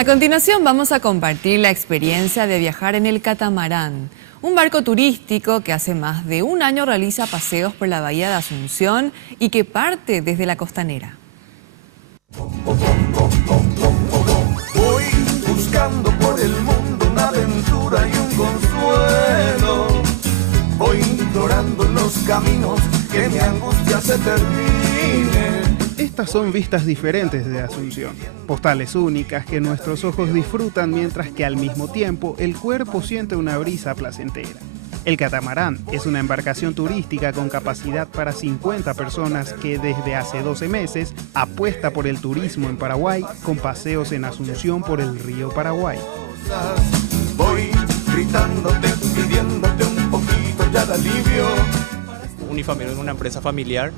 A continuación vamos a compartir la experiencia de viajar en el catamarán, un barco turístico que hace más de un año realiza paseos por la bahía de Asunción y que parte desde la costanera. Voy buscando por el mundo una aventura y un consuelo. Voy implorando en los caminos que mi angustia se termine. Estas son vistas diferentes de Asunción, postales únicas que nuestros ojos disfrutan mientras que al mismo tiempo el cuerpo siente una brisa placentera. El catamarán es una embarcación turística con capacidad para 50 personas que desde hace 12 meses apuesta por el turismo en Paraguay con paseos en Asunción por el río Paraguay. Voy gritándote, pidiéndote un poquito ya de alivio. Unifamiliar es una empresa familiar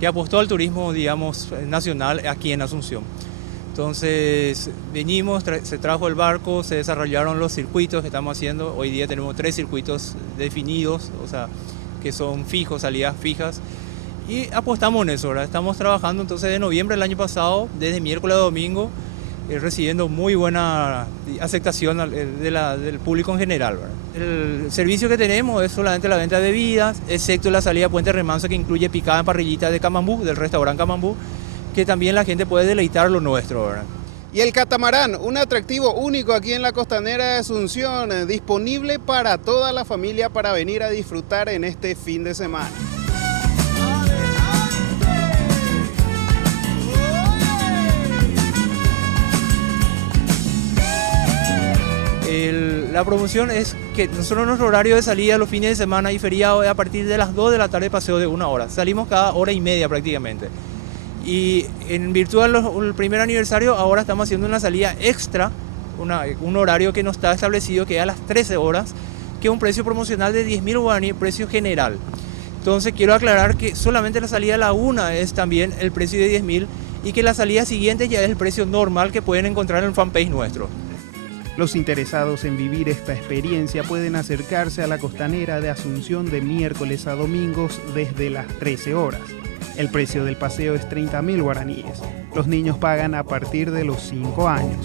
que apostó al turismo, digamos, nacional aquí en Asunción. Entonces venimos, se trajo el barco, se desarrollaron los circuitos que estamos haciendo. Hoy día tenemos 3 circuitos definidos, o sea, que son fijos, salidas fijas. Y apostamos en eso, ¿verdad? Estamos trabajando entonces de noviembre del año pasado, desde miércoles a domingo, recibiendo muy buena aceptación del público en general, ¿verdad? El servicio que tenemos es solamente la venta de bebidas, excepto la salida a Puente Remanso, que incluye picada en parrillita de Camambú, del restaurante Camambú, que también la gente puede deleitar lo nuestro, ¿verdad? Y el catamarán, un atractivo único aquí en la costanera de Asunción, disponible para toda la familia para venir a disfrutar en este fin de semana. La promoción es que nosotros nuestro horario de salida los fines de semana y feriados es a partir de las 2 de la tarde, paseo de 1 hora. Salimos cada hora y media prácticamente. Y en virtud del primer aniversario ahora estamos haciendo una salida extra, un horario que no está establecido, que es a las 13 horas, que es un precio promocional de 10.000 guaraníes, precio general. Entonces quiero aclarar que solamente la salida a la 1 es también el precio de 10.000 y que la salida siguiente ya es el precio normal que pueden encontrar en el fanpage nuestro. Los interesados en vivir esta experiencia pueden acercarse a la costanera de Asunción de miércoles a domingos desde las 13 horas. El precio del paseo es 30.000 guaraníes. Los niños pagan a partir de los 5 años.